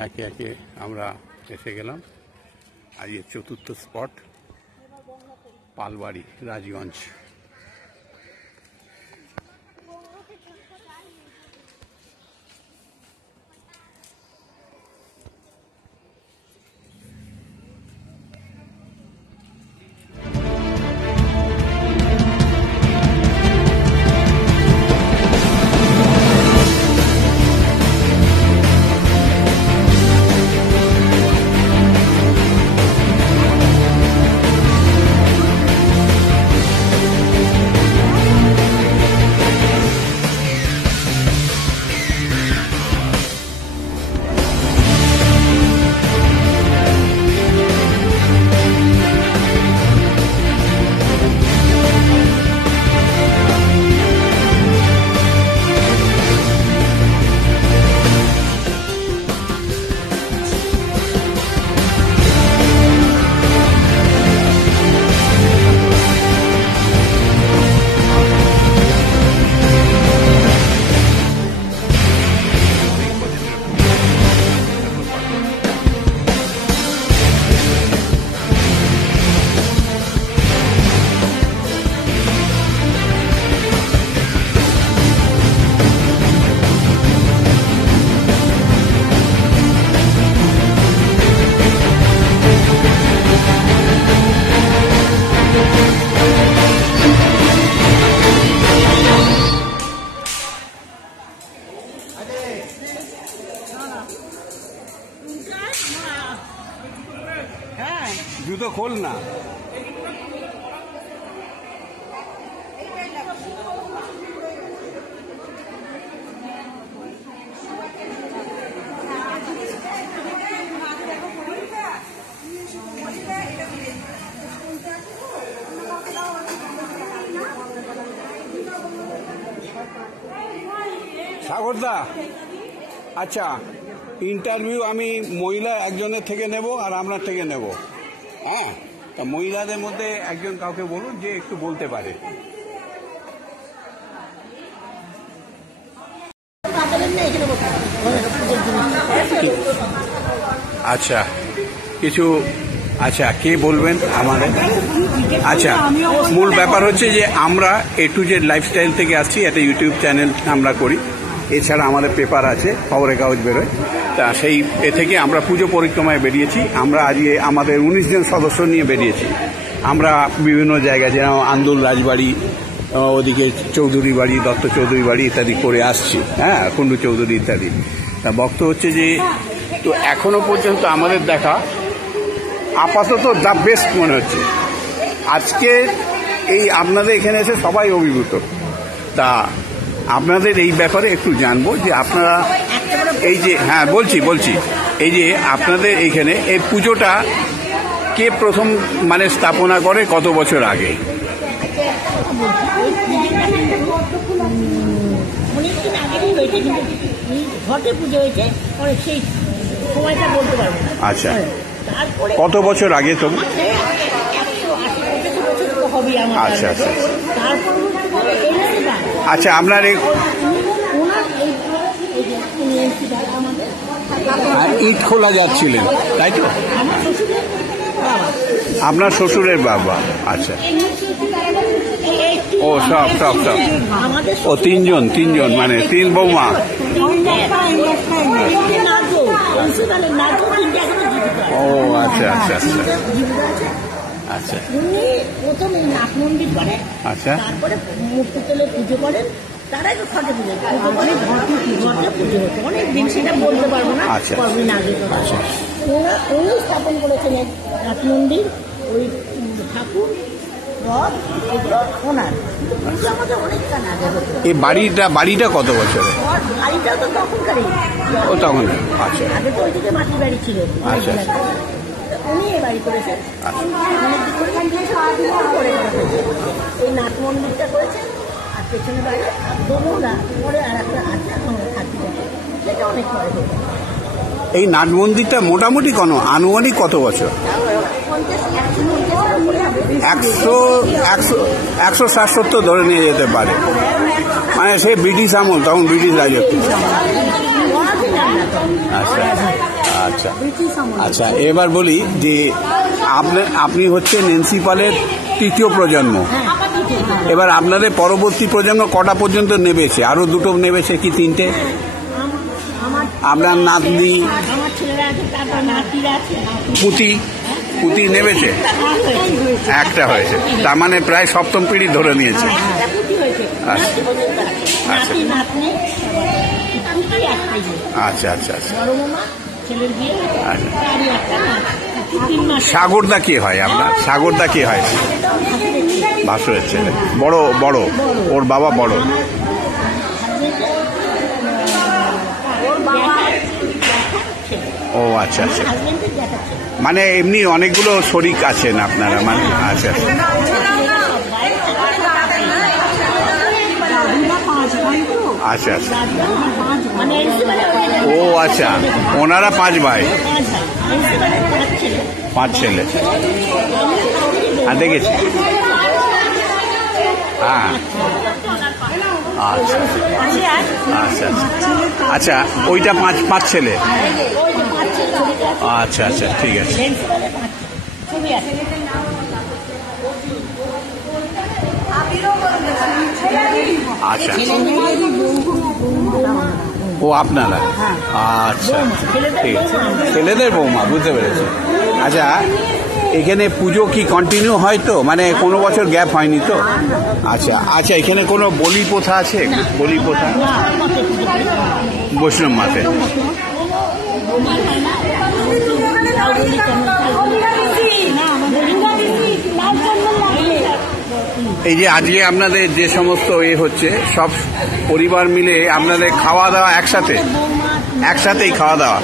একে একে আমরা এসে গেলাম। আজকে চতুর্থ স্পট পালবাড়ি, রাজগঞ্জ। জুতো খোল না। সাগরদা, আচ্ছা ইন্টারভিউ আমি মহিলা একজনের থেকে নেব আর আপনার থেকে নেব। হ্যাঁ, তা মহিলাদের মধ্যে একজন কাউকে বলুন যে একটু বলতে পারে। আচ্ছা কিছু, আচ্ছা কে বলবেন আমাদের? আচ্ছা, মূল ব্যাপার হচ্ছে যে আমরা A to Z লাইফস্টাইল থেকে আসছি, একটা ইউটিউব চ্যানেল আমরা করি, এছাড়া আমাদের পেপার আছে, খবরের কাগজ বেরোয়। তা সেই এ থেকে আমরা পুজো পরিক্রমায় বেরিয়েছি। আমরা আজকে আমাদের 19 জন সদস্য নিয়ে বেরিয়েছি। আমরা বিভিন্ন জায়গায়, যেমন আন্দুল রাজবাড়ি, ওদিকে চৌধুরী বাড়ি, দত্ত চৌধুরী বাড়ি ইত্যাদি করে আসছি। হ্যাঁ, কুণ্ডু চৌধুরী ইত্যাদি। তা বক্তব্য হচ্ছে যে তো এখনো পর্যন্ত আমাদের দেখা আপাতত দ্য বেস্ট মনে হচ্ছে। আজকে এই আপনাদের এখানে এসে সবাই অভিভূত। তা আপনাদের এই ব্যাপারে একটু জানবো যে আপনারা এই যে, হ্যাঁ বলছি এই যে আপনাদের এইখানে এই পুজোটা কে প্রথম মানে স্থাপনা করে, কত বছর আগে? আচ্ছা, কত বছর আগে তবু? আচ্ছা আচ্ছা আচ্ছা, আপনার ইট খোলা যাচ্ছিলেন তাই তো? আপনার শ্বশুরের বাবা? আচ্ছা, ও সব ও তিনজন মানে 3 বৌমা। ও আচ্ছা আচ্ছা আচ্ছা আচ্ছা, উনি প্রথমে নাট মন্দির করেন, আচ্ছা, তারপরে মূর্তি তুলে পুজো করেন, তার আগে ঘটে পুজো ঘটে পুজো হতো অনেক দিন, সেটা বলতে পারবো না কতদিন আগে। উনি স্থাপন করেছেন নাট মন্দির, ওই ঠাকুর রথ, এগুলো ওনার। পুজো আমাদের অনেকক্ষণ আগে হতো। এই বাড়িটা কত বছর? বাড়িটা তো তখনকারই, ও তখন। আচ্ছা, আগে তো ওইদিকে মাটির বাড়ি ছিল। আচ্ছা, উনি এ বাড়ি করেছেন, এই নাট মন্দিরটা করেছেন, আর পেছনে বাড়ি দোমরা পরে আর একটা আছে থাকি, সেটা অনেক পরে। এই নাট মন্দিরটা মোটামুটি আনুমানিক কত বছর? 160-170 ধরে নিয়ে যেতে পারে, মানে সে ব্রিটিশ আমল, তখন ব্রিটিশ রাজত্ব। আচ্ছা, আচ্ছা ব্রিটিশ আমলে। আচ্ছা, এবার বলি যে আপনি হচ্ছে ন্যান্সি পালের তৃতীয় প্রজন্ম। এবার আপনাদের পরবর্তী প্রজন্ম কটা পর্যন্ত নেবেছে? আরো দুটো নেবেছে কি তিনটে? আপনার নাতনি, আমার ছেলেরা আছে, তারপর নাতিরা আছে। পুতি নেবেছে? একটা হয়েছে, তার মানে প্রায় সপ্তম পিঢ়ি ধরে নিয়েছে। একটা পুঁতি হয়েছে, আচ্ছা। নাতি পর্যন্ত আছে। নাতি, নাতনি, পুঁতি একটাই হয়েছে। আচ্ছা আচ্ছা আচ্ছা বড় মামা ছেলের বিয়ে, আচ্ছা। তারই একটা নাতি, 3 মাস। সাগরদা কি হয় আপনার? সাগরদা কি হয়? ভাসুরের ছেলে। বড় বড়, ওর বাবা বড়। ও আচ্ছা আচ্ছা, হাজবেন্ডের দেখাচ্ছে। মানে এমনি অনেকগুলো শরিক আছেন আপনারা, মানে আচ্ছা আচ্ছা আচ্ছা আচ্ছা। মানে ও আচ্ছা, ওনারা 5 ভাই, 5 ছেলে। হ্যাঁ দেখেছি। হ্যাঁ আচ্ছা আচ্ছা আচ্ছা আচ্ছা, ওইটা 5 ছেলে। আচ্ছা আচ্ছা, ঠিক আছে। আচ্ছা, ও আপনারা, আচ্ছা ঠিক আছে, ছেলেদের বৌমা, বুঝতে পেরেছি। আচ্ছা, এখানে পুজো কি কন্টিনিউ হয় তো, মানে কোনো বছর গ্যাপ হয়নি তো? আচ্ছা আচ্ছা, এখানে কোনো বলি প্রথা আছে? বলি প্রথা বৈষ্ণব মাতে? এই যে আজকে আপনাদের যে সমস্ত হচ্ছে, সব পরিবার মিলে আপনাদের খাওয়া দাওয়া একসাথেই খাওয়া দাওয়া?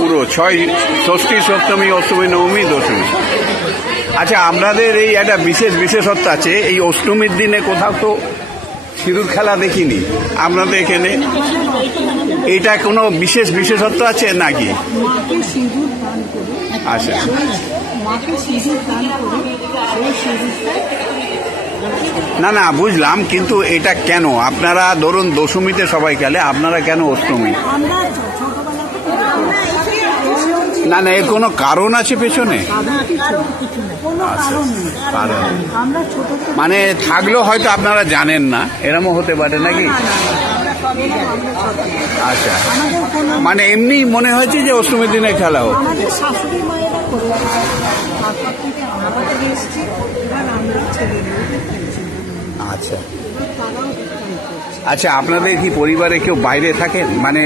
পুরো 6 ষষ্ঠী, সপ্তমী, অষ্টমী, নবমী, দশমী। আচ্ছা, আপনাদের এই একটা বিশেষত্ব আছে, এই অষ্টমীর দিনে কোথাও তো সিঁদুর খেলা দেখিনি আপনাদের এখানে, এইটা কোনো বিশেষত্ব আছে নাকি? আচ্ছা, না না বুঝলাম, কিন্তু এটা কেন আপনারা ধরুন দশমীতে সবাই খেলে, আপনারা কেন অষ্টমী? না না, এর কোনো কারণ আছে পেছনে? মানে থাকলেও হয়তো আপনারা জানেন না, এরকমও হতে পারে নাকি? আচ্ছা, মানে এমনি মনে হয়েছে যে অষ্টমীর দিনে খেলা হোক। আচ্ছা আচ্ছা, আপনাদের কি পরিবারে কেউ বাইরে থাকেন, মানে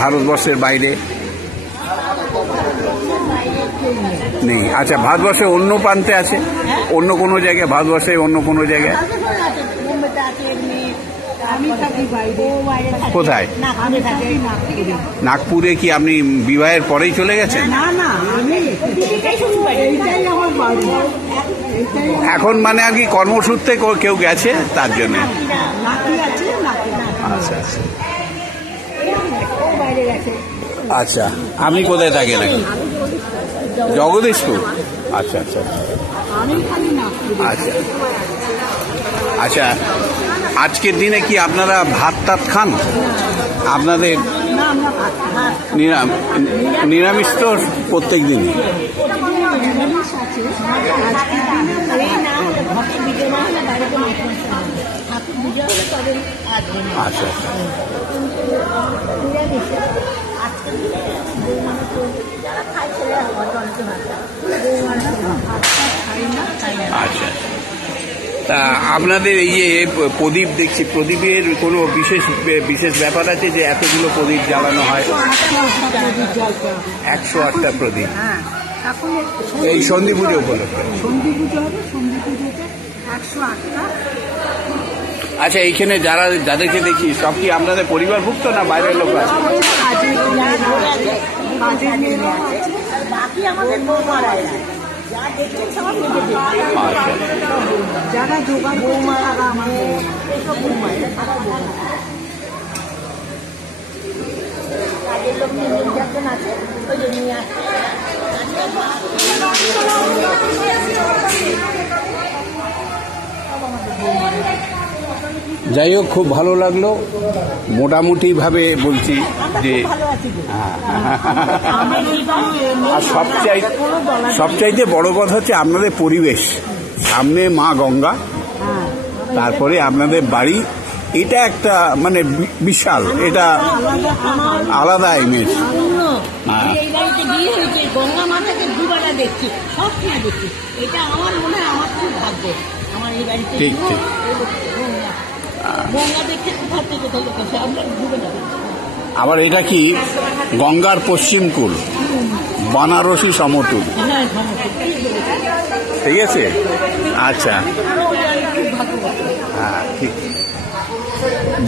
ভারতবর্ষের বাইরে নেই? আচ্ছা, ভারতবর্ষে অন্য প্রান্তে আছে, অন্য কোনো জায়গায়, ভারতবর্ষে অন্য কোনো জায়গায়? কোথায়? নাগপুরে। কি আপনি বিবাহের পরেই চলে গেছেন? এখন মানে আর কি কর্মসূত্রে কেউ গেছে তার জন্য? আচ্ছা আচ্ছা আচ্ছা, আপনি কোথায় থাকেন? জগদীশপুর। আচ্ছা আচ্ছা আচ্ছা আচ্ছা, আজকের দিনে কি আপনারা ভাত টাত খান? আপনাদের নিরামিষ তো প্রত্যেক দিনই? আচ্ছা আচ্ছা, তা আপনাদের এই যে প্রদীপ দেখছি, প্রদীপের কোনো বিশেষ ব্যাপার আছে যে এতগুলো প্রদীপ জ্বালানো হয়? 108টা প্রদীপ এই সন্ধি পুজো উপলক্ষে? আচ্ছা, এইখানে যাদেরকে দেখি সব কি আপনাদের পরিবারভুক্ত না বাইরের লোক আছে? যারা জোগাড় বৌমারা আমাদের কাজের লোক 3 জন আছে, ওই জন্য যাই হোক, খুব ভালো লাগলো। মোটামুটি ভাবে বলছি যে আর সবচাইতে বড় কথা হচ্ছে আপনাদের পরিবেশ। সামনে মা গঙ্গা, তারপরে আপনাদের বাড়ি, এটা একটা মানে বিশাল, এটা আলাদা ইমেজ। গঙ্গা মাতাকে দুবেলা দেখছি, সব সময় দেখছি। এটা আমার মনে হয় আমার খুব ভাগ্য, আমার এই বাড়িতে ঠিক ঠিক গঙ্গা দেখতে কোথাও থেকে কোথাও লোক আসে, আমরা দুবেলা দেখছি। আবার এটা কি গঙ্গার পশ্চিম কূল, বানারসি সমতুল, ঠিক আছে? আচ্ছা, হ্যাঁ ঠিক।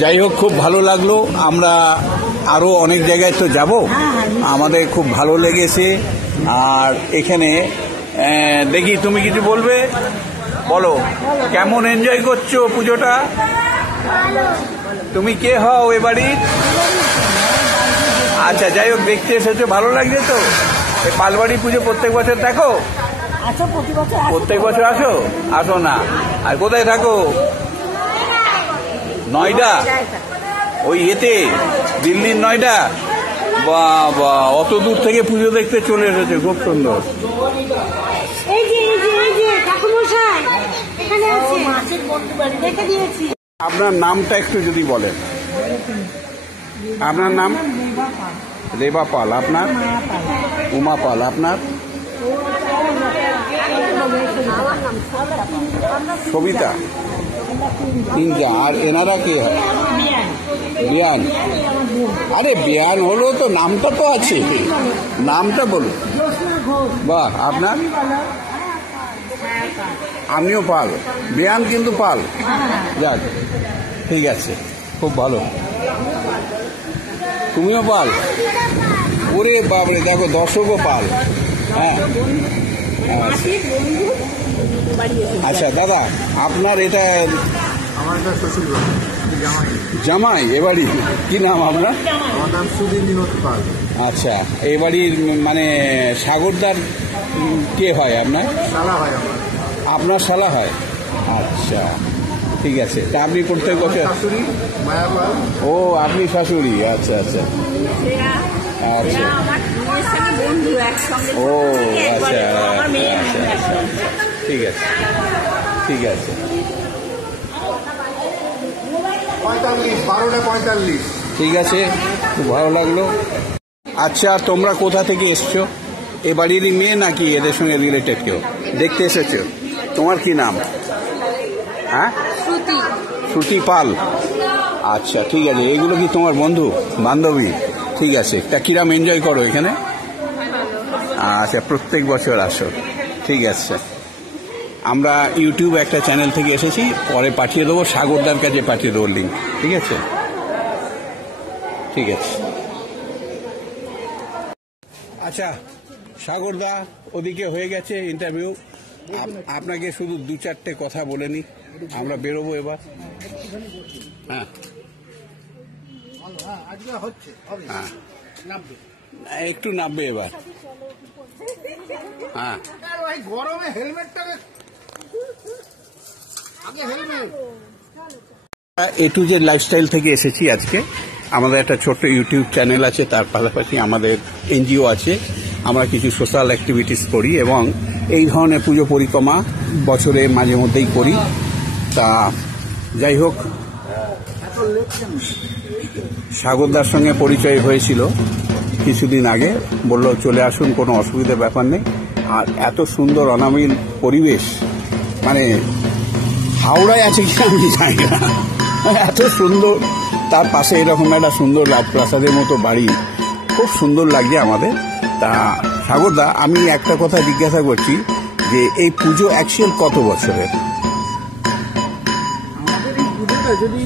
যাই হোক, খুব ভালো লাগলো। আমরা আরো অনেক জায়গায় তো যাব, আমাদের খুব ভালো লেগেছে। আর এখানে দেখি, তুমি কিছু বলবে? বলো, কেমন এনজয় করছো পুজোটা? তুমি কে হও এ বাড়ির? আচ্ছা, যাই হোক, দেখতে এসেছো, ভালো লাগছে তো? এই পালবাড়ি পুজো প্রত্যেক বছর দেখো? প্রত্যেক বছর আসো? আসো না? আর কোথায় থাকো? নয়ডা? ওই এতে দিল্লির নয়ডা? বা অত দূর থেকে পুজো দেখতে চলে এসেছে, খুব সুন্দর। আপনার নামটা একটু যদি বলেন। আপনার নাম? রেবা পাল। আপনার? উমা পাল। আপনার? সবিতা পিঞ্জা। আর এনারা কে হয়? বিয়ান। আরে বিয়ান হলো তো, নামটা তো আছে, নামটা বলুন। বাহ। আপনার? আমিও পাল। বিয়ান কিন্তু পাল। যাক, ঠিক আছে, খুব ভালো। তুমিও পাল? ওরে বাবরে, দেখো দর্শকও পাল। হ্যাঁ, আচ্ছা দাদা, আপনার এটা জামাই এবাড়ি? কি নাম আপনার? আচ্ছা, এই বাড়ির মানে সাগরদার কে হয় আপনার? আপনার শালা হয়? আচ্ছা, ঠিক আছে। তা আপনি প্রত্যেক বছর? ও, আপনি শাশুড়ি। আচ্ছা আচ্ছা আচ্ছা। ও আচ্ছা আচ্ছা, ঠিক আছে ঠিক আছে। 12:45। ঠিক আছে, খুব ভালো লাগলো। আচ্ছা, তোমরা কোথা থেকে এসছো? এ বাড়িরই মেয়ে নাকি এদের সঙ্গে রিলেটেড কেউ দেখতে এসেছো? তোমার কি নাম? হ্যাঁ, শ্রুতি পাল। আচ্ছা, ঠিক আছে। এগুলো কি তোমার বন্ধু বান্ধবী? ঠিক আছে। তা কিরাম এনজয় করো এখানে? আচ্ছা, প্রত্যেক বছর আসো? ঠিক আছে। আমরা ইউটিউব একটা চ্যানেল থেকে এসেছি, পরে পাঠিয়ে দেবো, সাগরদার কাছে পাঠিয়ে দেবো লিঙ্ক। ঠিক আছে, ঠিক আছে। আচ্ছা সাগরদা, ওদিকে হয়ে গেছে ইন্টারভিউ। আপনাকে শুধু 2-4টে কথা বলে নি, আমরা বেরোবো এবার। হ্যাঁ হ্যাঁ, একটু নামবে এবার। হ্যাঁ, গরমে হেলমেটটাকে আগে helmet. A to Z lifestyle থেকে এসেছি আজকে। আমাদের একটা ছোট্ট ইউটিউব চ্যানেল আছে, তার পাশাপাশি আমাদের এনজিও আছে। আমরা কিছু সোশ্যাল অ্যাক্টিভিটিস করি এবং এই ধরনের পুজো পরিক্রমা বছরে মাঝে মধ্যেই করি। তা যাই হোক, সাগরদার সঙ্গে পরিচয় হয়েছিল কিছুদিন আগে, বললো চলে আসুন, কোনো অসুবিধার ব্যাপার নেই। আর এত সুন্দর অনাবিল পরিবেশ, মানে হাওড়ায় আছে কি আমি জানি না, এত সুন্দর। তার পাশে এরকম একটা সুন্দর রাজপ্রাসাদের মতো বাড়ি, খুব সুন্দর লাগছে আমাদের। তা সাগরদা, আমি একটা কথা জিজ্ঞাসা করছি যে এই পুজো অ্যাকচুয়াল কত বছরের? আমাদের এই পুজোটা যদি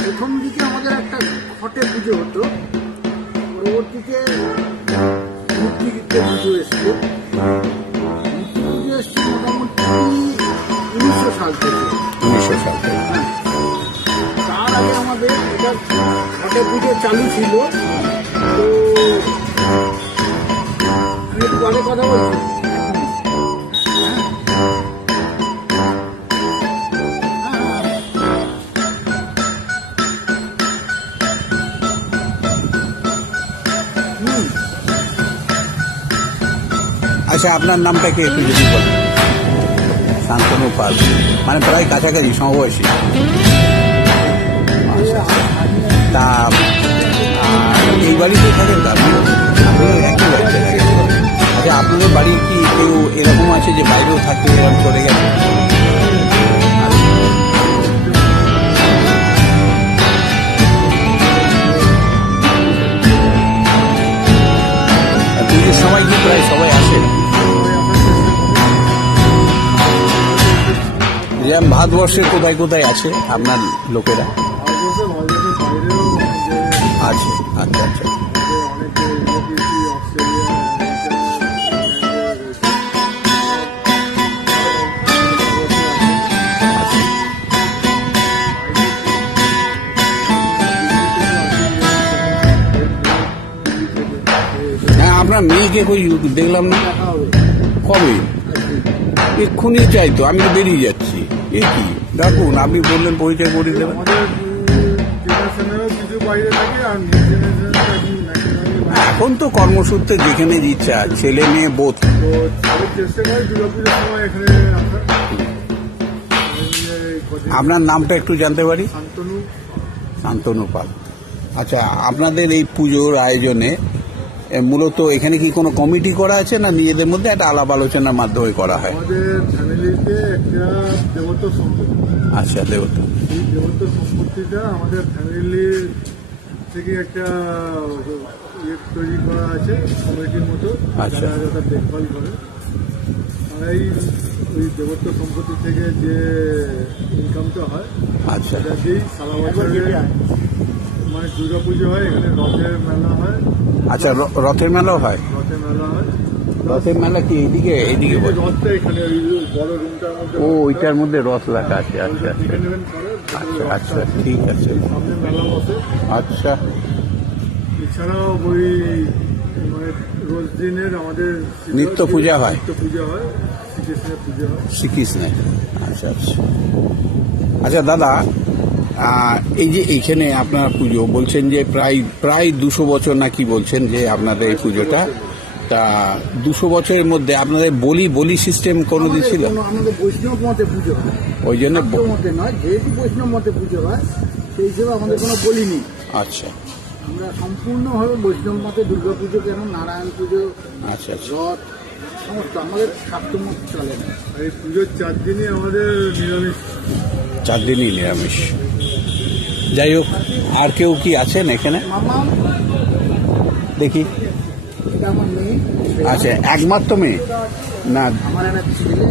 প্রথম দিকে আমাদের একটা ঘটে পুজো হতো, পরবর্তীতে মূর্তিতে পুজো এসছে। পুজো এসছে মোটামুটি 1900 সাল থেকে। 1900 সাল থেকে। তার আগে আমাদের এটা ঘটে পুজো চালু ছিল। তো আমি একটু পরে কথা বলছি। আচ্ছা, আপনার নামটাকে একটু যদি বলেন। শান্তনু পাল, মানে প্রায় কাছাকাছি সমবয়সী। তা এই বাড়িতে থাকেন তো আপনি? আপনি একই বাড়িতে থাকেন? আচ্ছা, আপনাদের বাড়ির কি কেউ এরকম আছে যে বাইরেও থাকতে এরকম চলে গেছে? পুজোর সময় কি প্রায় সবাই আসে? যেমন ভারতবর্ষের কোথায় কোথায় আছে আপনার লোকেরা? আছে, আচ্ছা আচ্ছা। হ্যাঁ, আপনার মেয়েকে কই দেখলাম না। কবে? এক্ষুনি চাই তো, আমি তো বেরিয়ে যাচ্ছি। এ কি দেখুন, আপনি বললেন পরিচয় করে দেবেন। এখন তো কর্মসূত্রে যেখানে ইচ্ছা, ছেলে মেয়ে বোধ। আপনার নামটা একটু জানতে পারি? শান্তনু পাল। আচ্ছা, আপনাদের এই পুজোর আয়োজনে মূলত এখানে কি কোনো কমিটি করা আছে, না নিজেদের মধ্যে একটা আলাপ আলোচনার মাধ্যমে করা হয়? আমাদের ফ্যামিলিতে একটা দেবত্ব সম্পত্তি। আচ্ছা, দেবত্ব। এই দেবত্ব সম্পত্তিটা আমাদের ফ্যামিলির থেকে একটা তৈরি করা আছে কমিটির মতো, যারা যারা দেখভাল করে। তারাই ওই দেবত্ব সম্পত্তি থেকে যে ইনকামটা হয়, আচ্ছা, সেটাকেই সারা বছরে মানে দুর্গা পুজো হয়, এখানে রথের মেলা হয়। আচ্ছা, রথের মেলাও হয়? রথের মেলা হয়। রথের মেলা কি এইদিকে? এইদিকে রথটা এখানে বড় রুমটার মধ্যে। ও, ওইটার মধ্যে রথ রাখা আছে। আচ্ছা আচ্ছা আচ্ছা, ঠিক আছে। সামনে মেলা বসে। আচ্ছা, এছাড়াও ওই মানে রোজ দিনের আমাদের নিত্য পূজা হয়। নিত্য পূজা হয়, শ্রীকৃষ্ণের পূজা হয়। শ্রীকৃষ্ণের, আচ্ছা আচ্ছা। আচ্ছা দাদা, এই যে এইখানে আপনার পুজো বলছেন যে প্রায় 200 বছর নাকি বলছেন যে আপনাদের এই পুজোটা, তা 200 বছরের মধ্যে আপনাদের বলি সিস্টেম কোনোদিন ছিল? আমাদের বৈষ্ণব মতে পুজো হয়, ওই জন্য মতে নয়, যেহেতু বৈষ্ণব মতে পুজো হয় সেই হিসেবে আমাদের কোনো বলি নেই। আচ্ছা, আমরা সম্পূর্ণভাবে বৈষ্ণব মতে দুর্গা পুজো, কেন নারায়ণ পুজো, আচ্ছা আচ্ছা, রথ সমস্ত আমাদের শাস্ত্র মত চলে না। এই পুজোর 4 দিনই আমাদের নিরামিষ। 4 দিনই নিরামিষ। যাই হোক, আর কেউ কি আছেন এখানে? মামা, দেখি। এটা আমার মেয়ে। আচ্ছা, একমাত্র মেয়ে? না, আমার একটা ছেলে।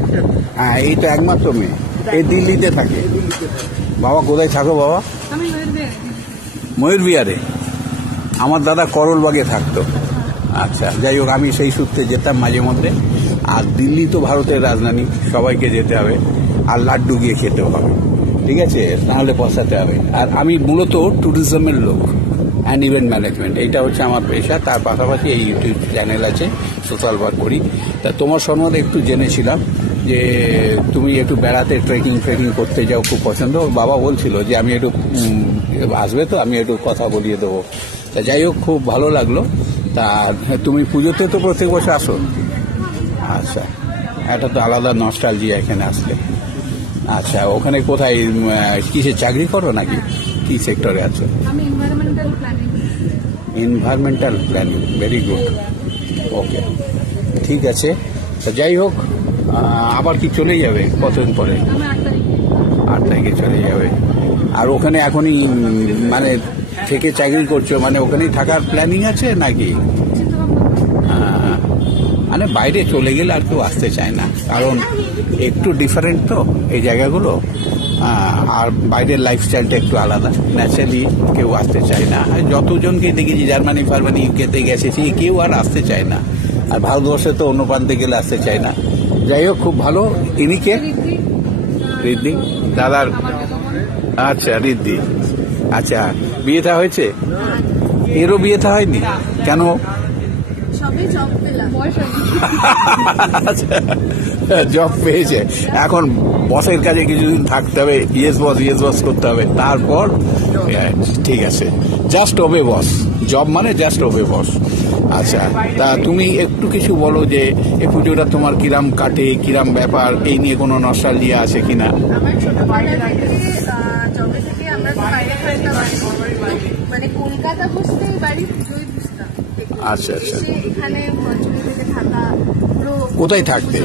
হ্যাঁ, এই তো একমাত্র মেয়ে। এই দিল্লিতে থাকে? বাবা কোথায় থাকো বাবা? ময়ূরবিহারে। আমার দাদা করলবাগে থাকতো। আচ্ছা, যাই হোক, আমি সেই সূত্রে যেতাম মাঝে মধ্যে। আর দিল্লি তো ভারতের রাজধানী, সবাইকে যেতে হবে, আর লাড্ডু গিয়ে খেতেও হবে, ঠিক আছে, নাহলে পৌঁছাতে হবে। আর আমি মূলত ট্যুরিজমের লোক অ্যান্ড ইভেন্ট ম্যানেজমেন্ট, এইটা হচ্ছে আমার পেশা। তার পাশাপাশি এই ইউটিউব চ্যানেল আছে, সোশ্যাল ওয়ার্ক করি। তা তোমার সম্বন্ধে একটু জেনেছিলাম যে তুমি একটু বেড়াতে ট্রেকিং করতে যাও, খুব পছন্দ। বাবা বলছিল যে আমি একটু আসবে, তো আমি একটু কথা বলিয়ে দেবো। তা যাই হোক, খুব ভালো লাগলো। তা তুমি পুজোতে তো প্রত্যেক বছর আসো? আচ্ছা, একটা তো আলাদা নস্টালজিয়া এখানে আসলে। আচ্ছা, ওখানে কোথায় কিসে চাকরি করো নাকি কি সেক্টরে আছো? এনভায়রনমেন্টাল প্ল্যানিং, ভেরি গুড, ওকে, ঠিক আছে। তো যাই হোক, আবার কি চলে যাবে কতদিন পরে? 8 তারিখে চলে যাবে। আর ওখানে এখনই মানে থেকে চাকরি করছো, মানে ওখানেই থাকার প্ল্যানিং আছে নাকি? মানে বাইরে চলে গেলে আর কেউ আসতে চায় না, কারণ একটু ডিফারেন্ট তো এই জায়গাগুলো, আর বাইরের লাইফস্টাইলটা একটু আলাদা, ন্যাচারালি কেউ আসতে চায় না। যতজনকে দেখেছি জার্মানি ইউকেতে গেছে, সে কেউ আর আসতে চায় না। আর ভারতবর্ষে তো অন্য প্রান্তে গেলে আসতে চায় না। যাই হোক, খুব ভালো। ইনি কে? রিদ্ধি, দাদার। আচ্ছা, রিদ্ধি। আচ্ছা, বিয়েটা হয়েছে? এরও বিয়েটা হয়নি কেন? জব পেয়েছে, এখন বসের কাছে কিছুদিন থাকতে হবে, ইয়েস বস করতে হবে, তারপর ঠিক আছে, জাস্ট ওবে বস। জব মানে জাস্ট ওবে বস। আচ্ছা, তা তুমি একটু কিছু বলো যে এই পুজোটা তোমার কিরাম কাটে, কিরাম ব্যাপার, এই নিয়ে কোনো নস্টালজিয়া আছে কিনা? আমার ছোটবেলা থেকে জবে থেকে আমরা তো বাইরে থাকতাম, মানে কলকাতা বুঝতেই বাড়ি পুজোই বুঝতাম। আচ্ছা আচ্ছা। এখানে পঞ্চমীতে থাকা পুরো কোথায় থাকতে?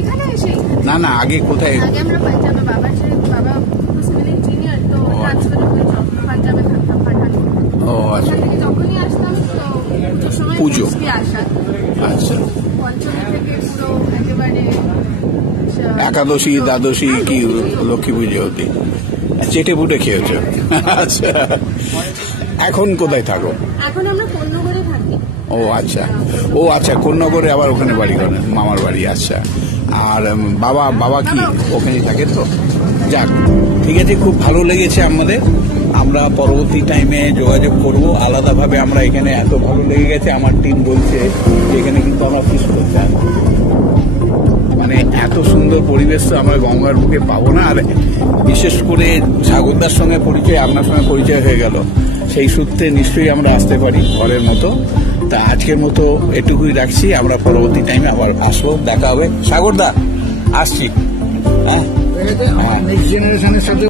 এখানে এসে না না, আগে কোথায়? আগে আমরা পাঞ্জাবে, বাবা সিভিল ইঞ্জিনিয়ার, তো ট্রান্সফার হয়েছে, পাঞ্জাবে থাকতাম পাঠানি। ও আচ্ছা। থেকে যখনই আসতাম তো পুজোর সময় পুজো। আসা, আচ্ছা, পঞ্চমী থেকে পুরো একেবারে একাদশী দ্বাদশী কি লক্ষ্মী পুজো হতে চেটে পুটে খেয়েছ? আচ্ছা, এখন কোথায় থাকো? এখন আমরা কন্যগড়ে থাকি। ও আচ্ছা, ও আচ্ছা, কন্যাগড়ে আবার ওখানে বাড়ি করেন, মামার বাড়ি। আচ্ছা, আর বাবা কি ওখানে থাকে? তো যাক, ঠিক আছে, খুব ভালো লেগেছে আমাদের। আমরা পরবর্তী টাইমে যোগাযোগ করব আলাদাভাবে। আমরা এখানে এত ভালো লেগে গেছে, আমার টিম বলছে যে এখানে কিন্তু আমরা ফিস্ট করতে আসবো। মানে এত সুন্দর পরিবেশ তো আমরা গঙ্গার বুকে পাবো না। আর বিশেষ করে সাগরদার সঙ্গে পরিচয়, আপনার সঙ্গে পরিচয় হয়ে গেল, সেই সূত্রে নিশ্চয়ই আমরা আসতে পারি ঘরের মতো। তা আজকের মতো এটুকুই রাখছি, আমরা পরবর্তী টাইমে আবার আসবো, দেখা হবে। সাগরদা, আসছি। হ্যাঁ, নেক্সট জেনারেশনের সাথে